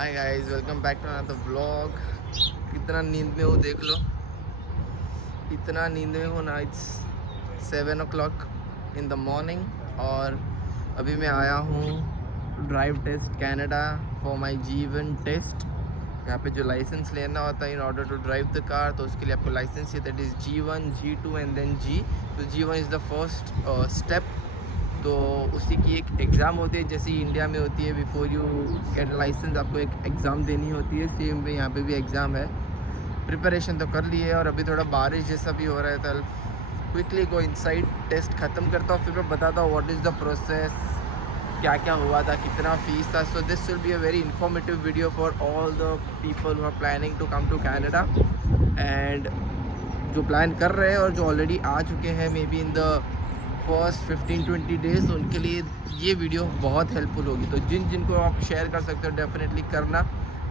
Hi guys, welcome back to another vlog. कितना नींद में हूँ देख लो, इतना नींद में हूँ ना। It's 7 o'clock in the morning और अभी मैं आया हूँ drive test Canada for my G1 test. यहाँ पे जो लाइसेंस लेना होता है in order to drive the car, तो उसके लिए आपको लाइसेंस चाहिए, that is G1 G2 and then G। तो G1 is the first step. तो उसी की एक एग्ज़ाम होती है जैसे इंडिया में होती है, बिफोर यू गेट लाइसेंस आपको एक एग्ज़ाम देनी होती है। सेम वे यहाँ पे भी एग्ज़ाम है। प्रिपरेशन तो कर ली है और अभी थोड़ा बारिश जैसा भी हो रहा है, तो क्विकली गो इनसाइड, टेस्ट ख़त्म करता हूँ, फिर मैं बताता हूँ व्हाट इज़ द प्रोसेस, क्या क्या हुआ था, कितना फ़ीस था। So this will be a very informative video for all the people who are planning to come to Canada, and जो प्लान कर रहे हैं और जो ऑलरेडी आ चुके हैं maybe in the first 15-20 days, उनके लिए ये वीडियो बहुत हेल्पफुल होगी। तो जिनको आप शेयर कर सकते हो डेफिनेटली करना।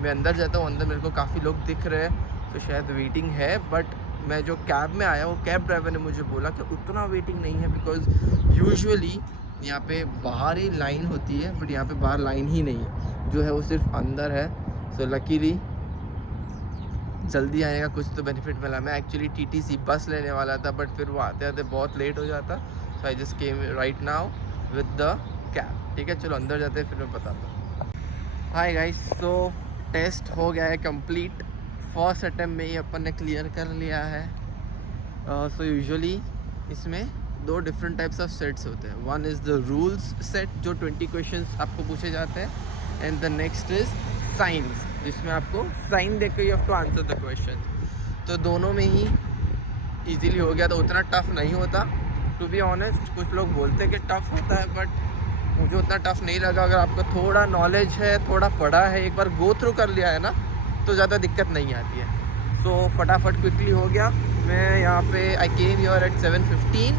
मैं अंदर जाता हूँ, अंदर मेरे को काफ़ी लोग दिख रहे हैं, तो शायद वेटिंग है। बट मैं जो कैब में आया, वो कैब ड्राइवर ने मुझे बोला कि उतना वेटिंग नहीं है, बिकॉज़ यूजुअली यहाँ पे बाहर ही लाइन होती है, बट यहाँ पे बाहर लाइन ही नहीं है, जो है वो सिर्फ अंदर है। सो लकीली जल्दी आएगा, कुछ तो बेनिफिट मिला। मैं एक्चुअली TTC बस लेने वाला था, बट फिर वो आते आते बहुत लेट हो जाता। So I just came right now with the cab. ठीक है, चलो अंदर जाते हैं, फिर मैं बताता हूँ। हाय गाइस, सो टेस्ट हो गया है कंप्लीट। फर्स्ट अटैम्प्ट में ही अपन ने क्लियर कर लिया है। सो यूजुअली इसमें दो डिफरेंट टाइप्स ऑफ सेट्स होते हैं। One is the rules set, जो 20 क्वेश्चंस आपको पूछे जाते हैं, and the next is signs, जिसमें आपको साइन देख के you have to answer the question. तो दोनों में ही इजीली हो गया, तो उतना टफ नहीं होता। टू बी ऑनेस्ट, कुछ लोग बोलते हैं कि टफ होता है, बट मुझे उतना टफ नहीं लगा। अगर आपको थोड़ा नॉलेज है, थोड़ा पढ़ा है, एक बार गो थ्रू कर लिया है ना, तो ज़्यादा दिक्कत नहीं आती है। सो फटाफट क्विकली हो गया। मैं यहाँ पे I came here at 7:15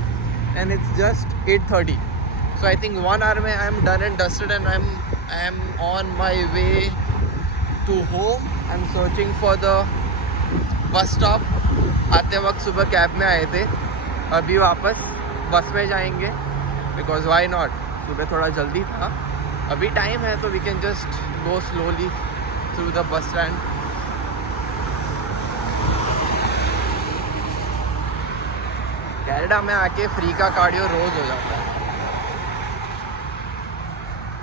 and it's just 8:30। So I think 1 hour में I am done and dusted and I am on my way to home. I am searching for the bus stop. आते वक्त सुबह cab में आए थे, अभी वापस बस में जाएंगे, बिकॉज वाई नॉट। सुबह थोड़ा जल्दी था, अभी टाइम है, तो we can just go slowly through the bus stand. Canada में आके फ्री का कार्डियो रोज़ हो जाता है।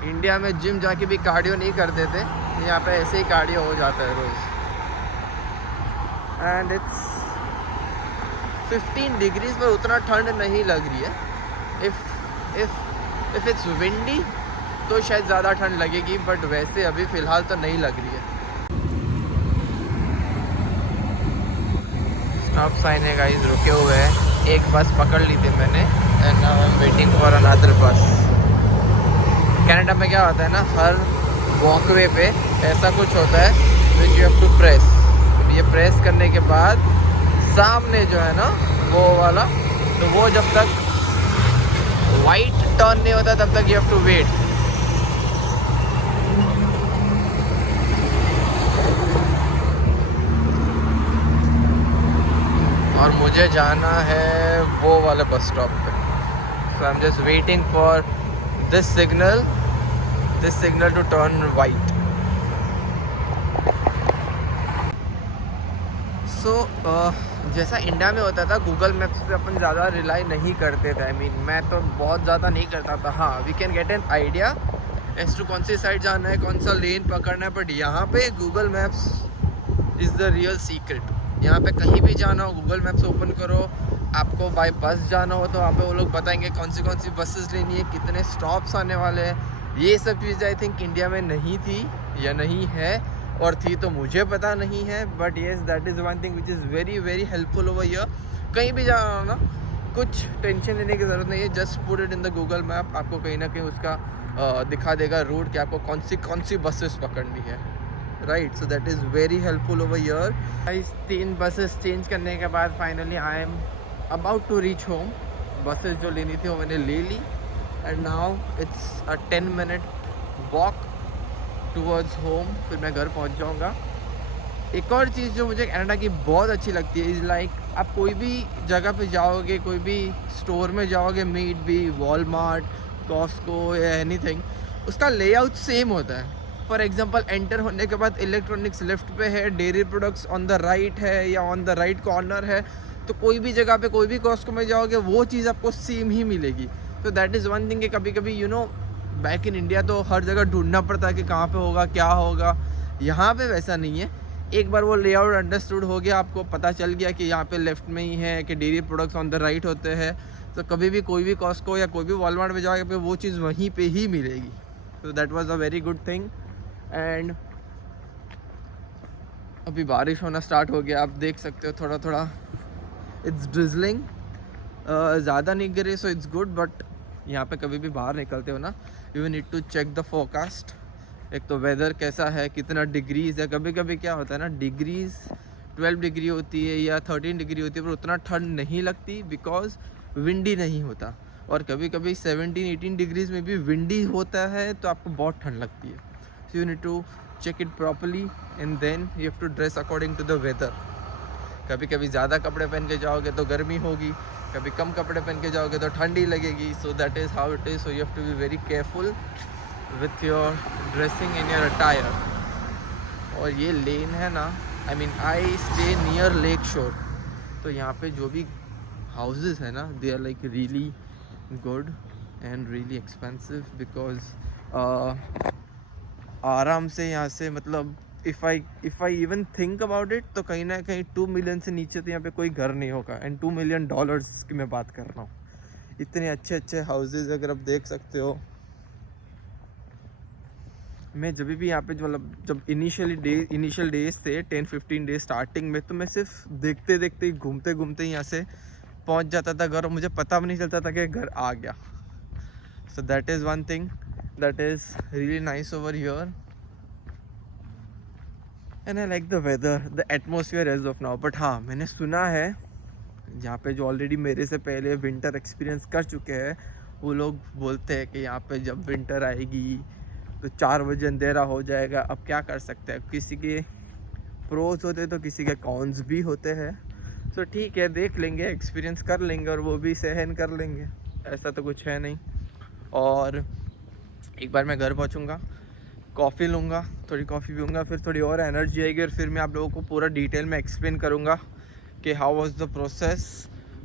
इंडिया में जिम जाके भी कार्डियो नहीं करते थे, यहाँ पे ऐसे ही कार्डियो हो जाता है रोज़। एंड इट्स 15 डिग्रीज पर उतना ठंड नहीं लग रही है। इफ़ इट्स विंडी तो शायद ज़्यादा ठंड लगेगी, बट वैसे अभी फ़िलहाल तो नहीं लग रही है। स्टॉप साइन है गाइस, रुके हुए हैं। एक बस पकड़ ली थी मैंने, and now I am waiting for another बस। कनाडा में क्या होता है ना, हर वॉकवे पे ऐसा कुछ होता है which you have to press. ये प्रेस करने के बाद सामने जो है ना वो वाला, तो वो जब तक वाइट टर्न नहीं होता तब तक यू हैव टू वेट। और मुझे जाना है वो वाले बस स्टॉप पे। So I am just waiting for this signal to turn white. सो जैसा इंडिया में होता था, गूगल मैप्स पे अपन ज़्यादा रिलाई नहीं करते थे। आई मीन मैं तो बहुत ज़्यादा नहीं करता था। हाँ, we can get an idea as to कौन सी साइड जाना है, कौन सा लेन पकड़ना है, बट यहाँ पे Google maps is the real secret. यहाँ पे कहीं भी जाना हो, गूगल मैप्स ओपन करो, आपको बाय बस जाना हो तो वहाँ पे वो लोग बताएंगे कौन सी बसेस लेनी है, कितने स्टॉप्स आने वाले हैं। ये सब चीज़ें आई थिंक इंडिया में नहीं थी या नहीं है, और थी तो मुझे पता नहीं है। But yes, that is one thing which is very very helpful over here. कहीं भी जाना हो ना, कुछ टेंशन लेने की ज़रूरत नहीं है, just put it in the Google map. आपको कहीं ना कहीं उसका दिखा देगा रूट कि आपको कौन सी बसेस पकड़नी है, right. So that is very helpful over here. 3 buses change करने के बाद finally I am about to reach home. Buses जो लेनी थी वो मैंने ले ली, and now it's a 10-minute walk towards home, फिर मैं घर पहुंच जाऊंगा। एक और चीज़ जो मुझे कनाडा की बहुत अच्छी लगती है इज़ लाइक, आप कोई भी जगह पे जाओगे, कोई भी स्टोर में जाओगे, मीट भी, वॉलमार्ट, कॉस्को या एनीथिंग, उसका लेआउट सेम होता है। फॉर एग्जांपल एंटर होने के बाद इलेक्ट्रॉनिक्स लेफ्ट पे है, dairy products on the right है या ऑन द राइट कॉर्नर है, तो कोई भी जगह पे कोई भी कॉस्को में जाओगे वो चीज़ आपको सेम ही मिलेगी. तो दैट इज़ वन थिंग कि कभी कभी बैक इन इंडिया तो हर जगह ढूंढना पड़ता है कि कहाँ पे होगा क्या होगा. यहाँ पे वैसा नहीं है. एक बार वो लेआउट अंडरस्टूड हो गया, आपको पता चल गया कि यहाँ पे लेफ्ट में ही है, कि dairy products on the right होते हैं, तो कभी भी कोई भी कॉस्को या कोई भी वॉलमार्ट में जाओगे वो चीज़ वहीं पे ही मिलेगी. तो that was a very good thing. And अभी बारिश होना स्टार्ट हो गया, आप देख सकते हो थोड़ा थोड़ा. इट्स ड्रिजलिंग, ज़्यादा नहीं गिरे सो इट्स गुड. बट यहाँ पे कभी भी बाहर निकलते हो ना, you need to check the forecast. एक तो वेदर कैसा है, कितना डिग्रीज है. कभी कभी क्या होता है ना, डिग्रीज 12 डिग्री होती है या 13 डिग्री होती है, पर उतना ठंड नहीं लगती बिकॉज विंडी नहीं होता. और कभी कभी 17-18 डिग्रीज में भी विंडी होता है तो आपको बहुत ठंड लगती है. So you need to check it properly and then you have to dress according to the weather. कभी कभी ज़्यादा कपड़े पहन के जाओगे तो गर्मी होगी, कभी कम कपड़े पहन के जाओगे तो ठंडी लगेगी. So that is how it is. So you have to be very careful with your dressing in your attire. और ये लेन है ना, I mean I stay near lake shore, तो यहाँ पे जो भी हाउसेस है ना, they are like really good and really expensive because आराम से यहाँ से मतलब if I even think about it तो कहीं ना कहीं 2 मिलियन से नीचे तो यहाँ पे कोई घर नहीं होगा. एंड $2 मिलियन की मैं बात कर रहा हूँ. इतने अच्छे अच्छे हाउसेज अगर आप देख सकते हो. मैं जब भी यहाँ पे मतलब जब इनिशियल डेज थे 10-15 डेज स्टार्टिंग में, तो मैं सिर्फ देखते देखते ही घूमते घूमते ही यहाँ से पहुँच जाता था घर, और मुझे पता भी नहीं चलता था कि घर आ गया. सो that is one thing that is really nice over here, and I like the weather, the atmosphere as of now. But हाँ, मैंने सुना है यहाँ पे जो ऑलरेडी मेरे से पहले विंटर एक्सपीरियंस कर चुके हैं, वो लोग बोलते हैं कि यहाँ पे जब विंटर आएगी तो 4 बजे अंधेरा हो जाएगा. अब क्या कर सकते हैं, किसी के प्रोज होते तो किसी के कॉन्स भी होते हैं. तो ठीक है, देख लेंगे, एक्सपीरियंस कर लेंगे और वो भी सहन कर लेंगे, ऐसा तो कुछ है नहीं. और एक बार मैं घर पहुंचूंगा, कॉफ़ी लूँगा, थोड़ी कॉफ़ी पीऊँगा, फिर थोड़ी और एनर्जी आएगी, और फिर मैं आप लोगों को पूरा डिटेल में एक्सप्लेन करूँगा कि हाउ वाज द प्रोसेस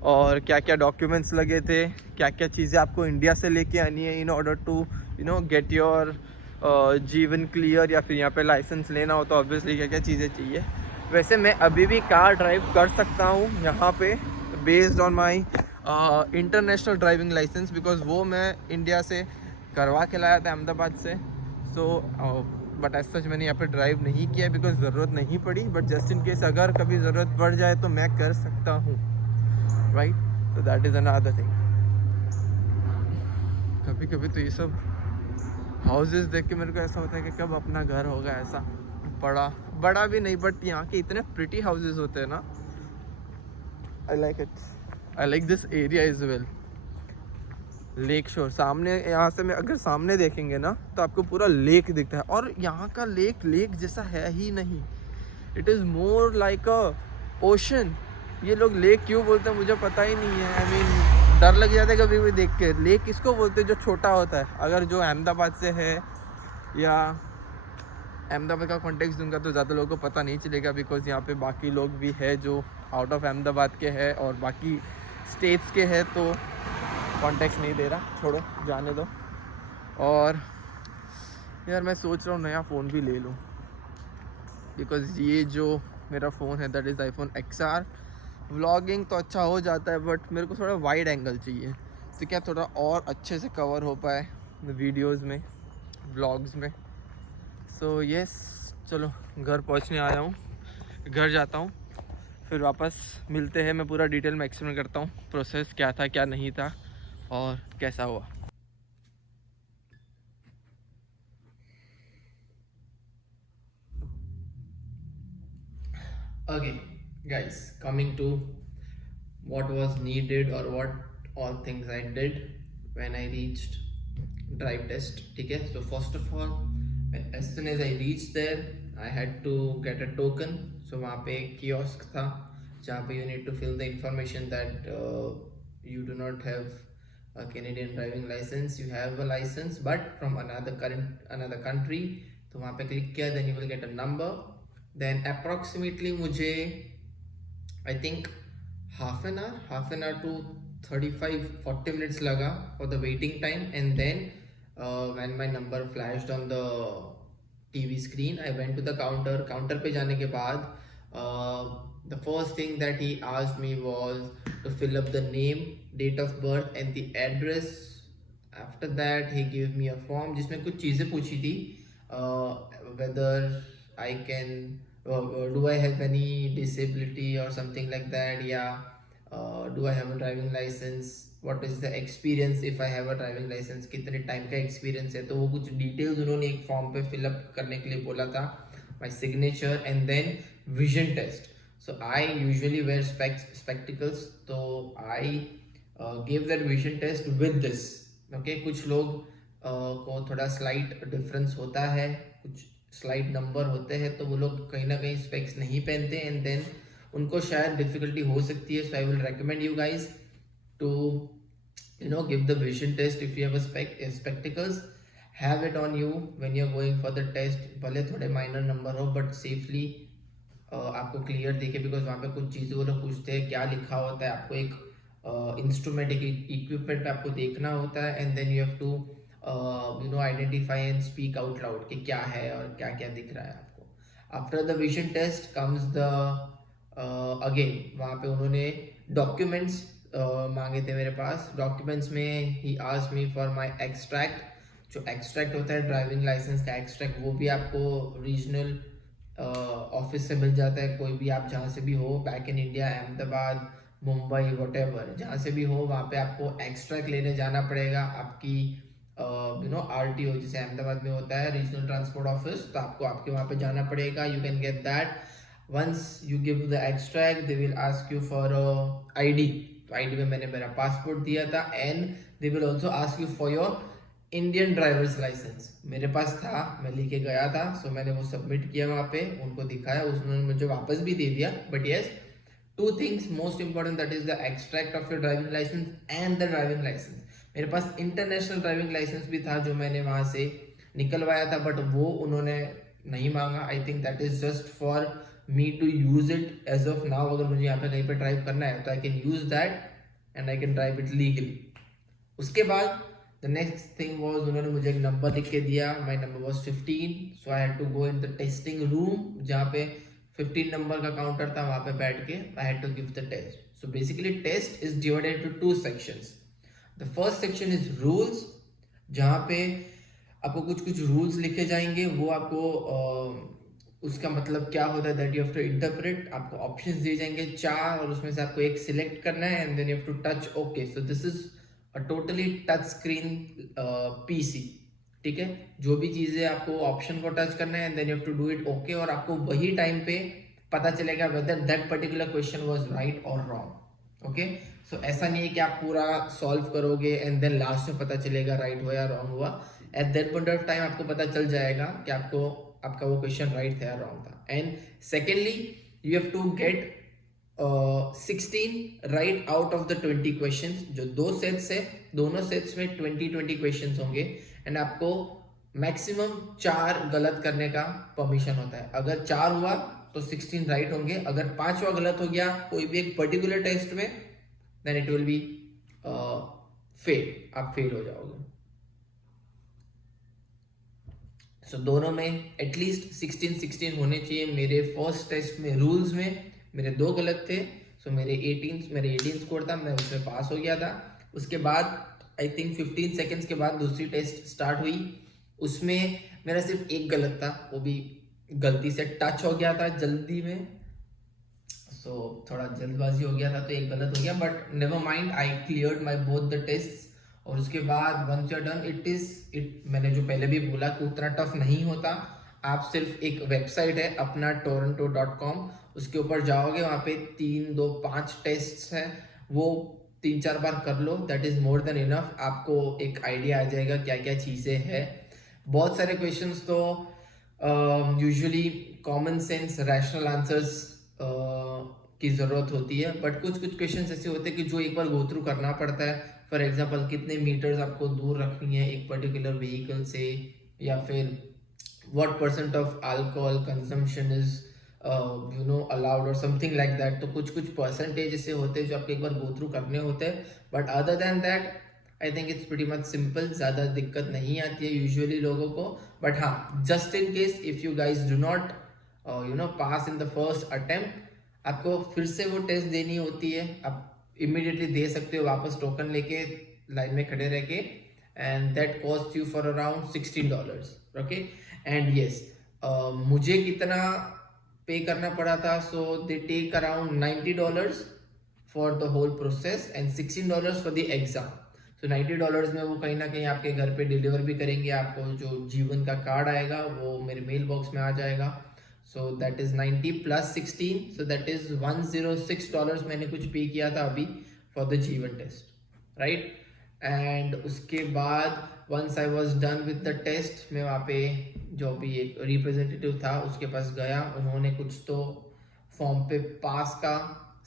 और क्या क्या डॉक्यूमेंट्स लगे थे, क्या क्या चीज़ें आपको इंडिया से लेके आनी है in order to get your G one clear, या फिर यहाँ पे लाइसेंस लेना हो तो ऑब्वियसली क्या क्या चीज़ें चाहिए. वैसे मैं अभी भी कार ड्राइव कर सकता हूँ यहाँ पे based on my international driving license, because वो मैं इंडिया से करवा के लाया था अहमदाबाद से. सो बट एज सच मैंने यहाँ पे ड्राइव नहीं किया बिकॉज ज़रूरत नहीं पड़ी. बट जस्ट इन केस अगर कभी ज़रूरत पड़ जाए तो मैं कर सकता हूँ, right. So that is another thing. कभी कभी तो ये सब हाउसेस देख के मेरे को ऐसा होता है कि कब अपना घर होगा. ऐसा बड़ा भी नहीं, बट यहाँ के इतने प्रिटी हाउसेस होते हैं ना. I like it. I like this area is well. Lake शोर सामने, यहाँ से मैं अगर सामने देखेंगे ना तो आपको पूरा लेक दिखता है. और यहाँ का लेक जैसा है ही नहीं. It is more like a ocean. ये लोग लेक क्यों बोलते हैं मुझे पता ही नहीं है. आई मीन डर लग जाता है कभी भी देख के. लेक किसको बोलते हैं जो छोटा होता है. अगर जो अहमदाबाद से है, या अहमदाबाद का कॉन्टेक्स्ट दूंगा तो ज़्यादा लोगों को पता नहीं चलेगा, बिकॉज यहाँ पे बाकी लोग भी है जो आउट ऑफ अहमदाबाद के हैं और बाकी स्टेट्स के हैं, तो कॉन्टेक्स्ट नहीं दे रहा, छोड़ो, जाने दो. और यार मैं सोच रहा हूँ नया फ़ोन भी ले लूँ, बिकॉज़ ये जो मेरा फ़ोन है that is iPhone XR. Vlogging तो अच्छा हो जाता है, बट मेरे को थोड़ा वाइड एंगल चाहिए, तो क्या थोड़ा और अच्छे से कवर हो पाए वीडियोज़ में, व्लॉग्स में. सो यस, चलो घर पहुँचने आया हूँ, घर जाता हूँ, फिर वापस मिलते हैं. मैं पूरा डिटेल में एक्सप्लेन करता हूँ प्रोसेस क्या था क्या नहीं था और कैसा हुआ. Okay, guys, coming to what was needed or what all things I did when I reached drive test. ठीक है, so first of all, as soon as I reached there, I had to get a token. So वहाँ पे एक kiosk था जहाँ पे you need to fill the information that you do not have a Canadian driving license. You have a license, but from another country. तो वहाँ पे click किया, then you will get a number. Then approximately मुझे I think half an hour to 35-40 minutes लगा for the waiting time. And then when my number flashed on the TV screen, I went to the counter पे जाने के बाद the first thing that he asked me was to fill up the name, date of birth and the address. After that he gave me a form जिसमें कुछ चीज़ें पूछी थी, whether I can do I have any disability or something like that, do I have a driving license, what is the experience if I have a driving license, कितने time का experience है। तो वो कुछ डिटेल्स उन्होंने एक form पे fill up करने के लिए बोला था, my signature and then vision test. So I usually wear spectacles, so I gave that vision test with this. Okay, कुछ लोग को थोड़ा स्लाइट डिफरेंस होता है, कुछ स्लाइट नंबर होते हैं, तो वो लोग कहीं ना कहीं स्पेक्स नहीं पहनते एंड देन उनको शायद डिफिकल्टी हो सकती है। So I will recommend you guys to give the vision test if you have a spectacles. Have it on you when you're going for the test, भले थोड़े माइनर नंबर हो but safely आपको clear दिखे, because वहाँ पे कुछ चीज़ें वो लोग पूछते हैं, क्या लिखा होता है, आपको एक इंस्ट्रूमेंट एक इक्विपमेंट पे आपको देखना होता है and then you have to identify and speak out loud कि क्या है और क्या क्या दिख रहा है आपको। After the vision test comes the again, वहाँ पे उन्होंने डॉक्यूमेंट्स मांगे थे मेरे पास। डॉक्यूमेंट्स में he asked me for my extract, जो एक्सट्रैक्ट होता है ड्राइविंग लाइसेंस का एक्सट्रैक्ट, वो भी आपको रीजनल ऑफिस से मिल जाता है। कोई भी आप जहाँ से भी हो, back in India, Ahmedabad, Mumbai, whatever, जहाँ से भी हो, वहाँ पे आपको एक्सट्रैक्ट लेने जाना पड़ेगा। आपकी RTO जैसे अहमदाबाद में होता है रीजनल ट्रांसपोर्ट ऑफिस, तो आपको आपके वहाँ पे जाना पड़ेगा। You can get that once you give the extract, they will ask you for ID। तो ID में मैंने मेरा पासपोर्ट दिया था and they will also ask you for your Indian driver's license. मेरे पास था, मैं लेके गया था, सो मैंने वो सबमिट किया वहाँ पे, उनको दिखाया, उन्होंने मुझे वापस भी दे दिया। But yes, 2 things most important, that is the extract of your driving license and the driving license. मेरे पास इंटरनेशनल ड्राइविंग लाइसेंस भी था जो मैंने वहाँ से निकलवाया था, बट वो उन्होंने नहीं मांगा। I think that is just for me to use it as of now. अगर मुझे यहाँ पे कहीं पे ड्राइव करना है तो I can use that and I can drive it legally. उसके बाद द नेक्स्ट थिंग वॉज, उन्होंने मुझे एक नंबर लिख के दिया, my number was 15, so I had to go in the testing room, जहाँ पे 15 नंबर का काउंटर था, वहाँ पे बैठ के I had to give the test. So basically test is divided to 2 sections। The first section is rules, जहाँ पे आपको कुछ रूल्स लिखे जाएंगे, वो आपको उसका मतलब क्या होता है that you have to interpret. आपको ऑप्शंस दिए जाएंगे 4 और उसमें से आपको एक सिलेक्ट करना है and then you have to touch okay. So this is a totally touch screen PC, ठीक है। जो भी चीज़ें आपको ऑप्शन को टच करना है and then you have to do it okay, और आपको वही टाइम पे पता चलेगा whether that particular question was right और रॉन्ग। ओके, सो ऐसा नहीं है कि आप पूरा सॉल्व करोगे एंड देन लास्ट में पता चलेगा राइट हुआ या रॉन्ग हुआ। At that point of time आपको पता चल जाएगा कि आपका वो क्वेश्चन राइट था या रॉन्ग था। And secondly you have to get 16 right out of the 20 questions. जो 2 सेट्स है, दोनों सेट्स में 20 क्वेश्चंस होंगे एंड आपको मैक्सिमम 4 गलत करने का परमिशन होता है। अगर 4 हुआ तो 16 राइट होंगे, अगर 5वां गलत हो गया कोई भी एक पर्टिकुलर टेस्ट में, then it will be fail, आप फेल हो जाओगे। सो दोनों में एटलीस्ट 16 होने चाहिए। मेरे फर्स्ट टेस्ट में रूल्स में मेरे 2 गलत थे, सो मेरे 18 स्कोर था, मैं उसमें पास हो गया था। उसके बाद आई थिंक 15 सेकेंड्स के बाद दूसरी टेस्ट स्टार्ट हुई, उसमें मेरा सिर्फ 1 गलत था, वो भी गलती से टच हो गया था जल्दी में, सो थोड़ा जल्दबाजी हो गया था तो 1 गलत हो गया, but never mind, I cleared my both the test. और उसके बाद वंस यू आर डन, मैंने जो पहले भी बोला कि उतना टफ नहीं होता। आप सिर्फ एक वेबसाइट है अपना toronto.com, उसके ऊपर जाओगे, वहाँ पे 3, 2, 5 टेस्ट है, वो 3-4 बार कर लो, that is more than enough. आपको एक आइडिया आ जाएगा क्या क्या चीज़ें हैं। बहुत सारे क्वेश्चंस तो usually common sense rational answers की ज़रूरत होती है, बट कुछ क्वेश्चंस ऐसे होते हैं कि जो एक बार गो थ्रू करना पड़ता है। फॉर एग्जांपल, कितने मीटर्स आपको दूर रखनी है एक पर्टिकुलर व्हीकल से, या फिर what percent of alcohol consumption is allowed or something like that. तो कुछ कुछ परसेंटेज ऐसे होते हैं जो आपको एक बार गो थ्रू करने होते हैं, but other than that I think it's pretty much simple, ज़्यादा दिक्कत नहीं आती है यूजुअली लोगों को. बट हाँ, just in case if you guys do not pass in the first attempt, आपको फिर से वो टेस्ट देनी होती है. आप इमीडिएटली दे सकते हो वापस टोकन लेके लाइन में खड़े रह के, and that cost you for around $16. Okay, and yes, मुझे कितना पे करना पड़ा था, so they take around $90 for the whole process and $16 for the exam. तो $90 में वो कहीं ना कहीं आपके घर पे डिलीवर भी करेंगे. आपको जो जीवन का कार्ड आएगा वो मेरे मेल बॉक्स में आ जाएगा. So that is 90 + 16, so that is $106 मैंने कुछ पे किया था अभी for the G one test, right. And उसके बाद once I was done with the test, मैं वहाँ पे जो भी एक रिप्रेजेंटेटिव था उसके पास गया. उन्होंने कुछ तो फॉर्म पे पास का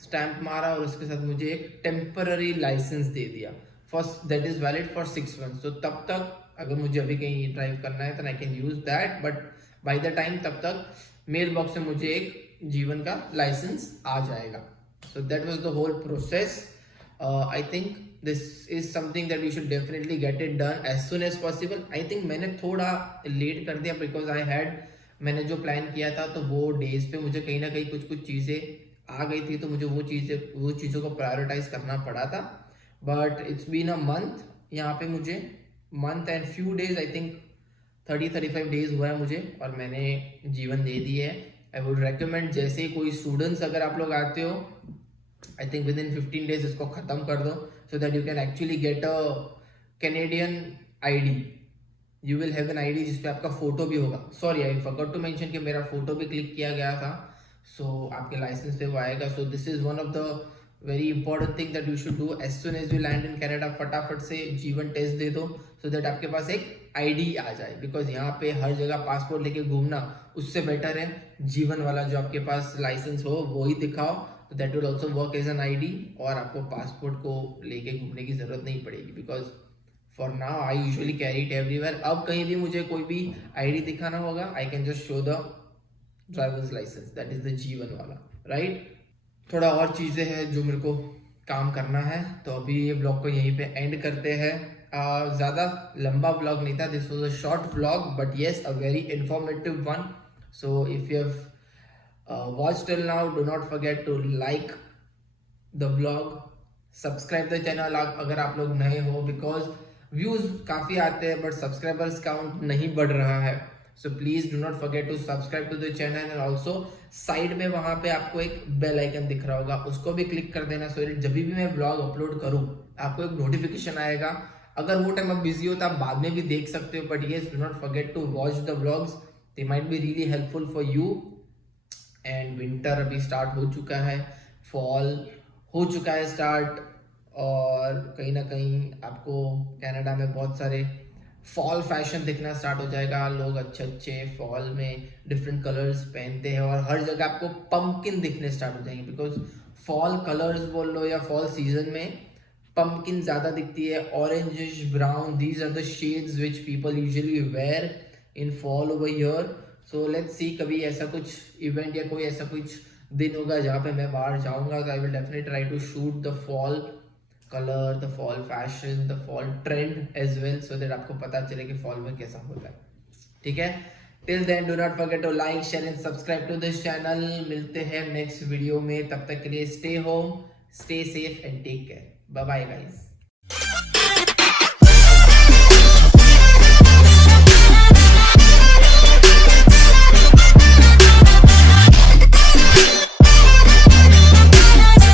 स्टैंप मारा और उसके साथ मुझे एक टेम्पररी लाइसेंस दे दिया. First that is valid for 6 months. तो तब तक अगर मुझे अभी कहीं ड्राइव करना है तो I can use that, but by the time तब तक मेल बॉक्स में मुझे एक जीवन का लाइसेंस आ जाएगा. So that was the whole process. I think this is something that you should definitely get it done as soon as possible. I think मैंने थोड़ा लेट कर दिया because I had, मैंने जो प्लान किया था तो वो डेज पे मुझे कहीं ना कहीं कुछ कुछ चीज़ें आ गई थी, तो मुझे वो चीज़ों को प्रायोरिटाइज करना पड़ा था. But it's been a month, यहाँ पे मुझे month and few days, I think 30-35 days हुआ है मुझे, और मैंने जीवन दे दी है. आई वुड रेकमेंड, जैसे कोई स्टूडेंट्स अगर आप लोग आते हो, I think with in 15 days इसको ख़त्म कर दो, so that you can actually get a Canadian ID. You will have an ID जिसपे आपका फोटो भी होगा. Sorry, I forgot to mention कि मेरा फोटो भी क्लिक किया गया था, सो आपके लाइसेंस पे वो आएगा. So this is one of the very important thing that you should do as soon as you land in Canada. फटाफट से जीवन टेस्ट दे दो सो दैट आपके पास एक ID आ जाए, बिकॉज यहाँ पे हर जगह पासपोर्ट लेके घूमना उससे बेटर है जीवन वाला जो आपके पास लाइसेंस हो वो ही दिखाओ. तो that will also work as an ID, और आपको पासपोर्ट को लेके घूमने की ज़रूरत नहीं पड़ेगी, because for now I usually carry it everywhere. अब कहीं भी मुझे कोई भी ID दिखाना होगा, I can just show the driver's license, that is the G one वाला, राइट. थोड़ा और चीज़ें हैं जो मेरे को काम करना है, तो अभी ये ब्लॉग को यहीं पे एंड करते हैं. ज़्यादा लंबा ब्लॉग नहीं था, this was a short blog, but yes a very informative one. So if you have watch till now, do not forget to like the vlog, subscribe the channel अगर आप लोग नए हो, because views काफ़ी आते हैं but subscribers count नहीं बढ़ रहा है. so please do not forget to subscribe to the channel, and also side में वहाँ पे आपको एक बेल आइकन दिख रहा होगा, उसको भी क्लिक कर देना, सो जब भी मैं ब्लॉग अपलोड करूँ आपको एक नोटिफिकेशन आएगा. अगर वो टाइम आप बिजी हो तो आप बाद में भी देख सकते हो, but yes, do not forget to watch the vlogs, they might be really helpful for you. And winter अभी स्टार्ट हो चुका है, फॉल हो चुका है स्टार्ट, और कहीं ना कहीं आपको कनाडा में बहुत सारे फॉल फैशन दिखना स्टार्ट हो जाएगा. लोग अच्छे अच्छे फॉल में डिफरेंट कलर्स पहनते हैं, और हर जगह आपको पंपकिन दिखने स्टार्ट हो जाएंगे, बिकॉज फॉल कलर्स बोल लो या फॉल सीजन में पंपकिन ज़्यादा दिखती है. Orangish brown, these are the shades which people usually wear in fall over here. So let's see, कभी ऐसा कुछ इवेंट या कोई ऐसा कुछ दिन होगा जहाँ पे मैं बाहर जाऊँगा, तो I will definitely try to shoot the fall colour, the fall fashion, the fall trend as well, so that आपको पता चले कि फॉल में कैसा होता है. ठीक है, till then do not forget to like, share and subscribe to this channel. मिलते हैं नेक्स्ट वीडियो में, तब तक के लिए stay home, stay safe and take care. Bye bye guys.